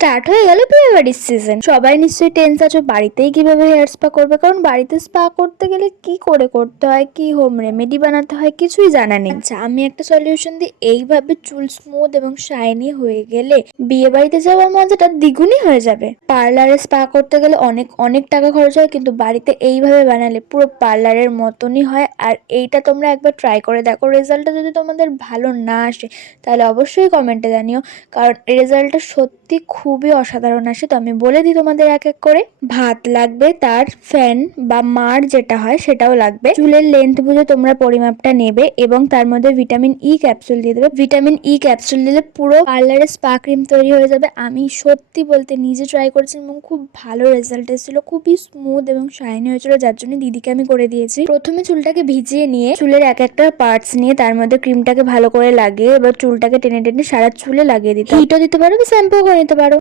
Start হয়ে গেল বিয়ে বাড়ির সিজন। সবাই নিশ্চয়ই টেন্স আছো বাড়িতেই কিভাবে হেয়ার স্পা করবে, কারণ বাড়িতে স্পা করতে গেলে কি করে করতে হয়, কি হোম রেমেডি বানাতে হয় কিছুই জানা নেই। আচ্ছা, আমি একটা সলিউশন দিই। এইভাবে চুল স্মুথ এবং শাইনি হয়ে গেলে বিয়ে বাড়িতে যাওয়ার মজাটা দ্বিগুণই হয়ে যাবে। পার্লারে স্পা করতে গেলে অনেক অনেক টাকা খরচ হয়, কিন্তু বাড়িতে এইভাবে বানালে পুরো পার্লারের মতনই হয়। আর এইটা তোমরা একবার ট্রাই করে দেখো। রেজাল্টটা যদি তোমাদের ভালো না আসে তাহলে অবশ্যই কমেন্টে জানিও, কারণ রেজাল্টটা সত্যি খুবই অসাধারণ আসে। তো আমি বলে দিই তোমাদের এক এক করে। ভাত লাগবে, তার ফ্যান বা মার যেটা হয় সেটাও লাগবে। চুলের লেন্থ বুঝে তোমরা পরিমাপটা নেবে এবং তার মধ্যে ভিটামিন ই ক্যাপসুল দিয়ে দেবে। ভিটামিন ই ক্যাপসুল দিলে পুরো পার্লারে স্পা ক্রিম তৈরি হয়ে যাবে। আমি সত্যি বলতে নিজে ট্রাই করেছিলাম এবং খুব ভালো রেজাল্ট এসেছিল, খুবই স্মুথ এবং শাইনি হয়েছিল, যার জন্য দিদিকে আমি করে দিয়েছি। প্রথমে চুলটাকে ভিজিয়ে নিয়ে চুলের এক একটা পার্টস নিয়ে তার মধ্যে ক্রিমটাকে ভালো করে লাগিয়ে এবার চুলটাকে টেনে টেনে সারা চুলে লাগিয়ে দিতে। হিটও দিতে পারো, শ্যাম্পু করে নিতে পারো।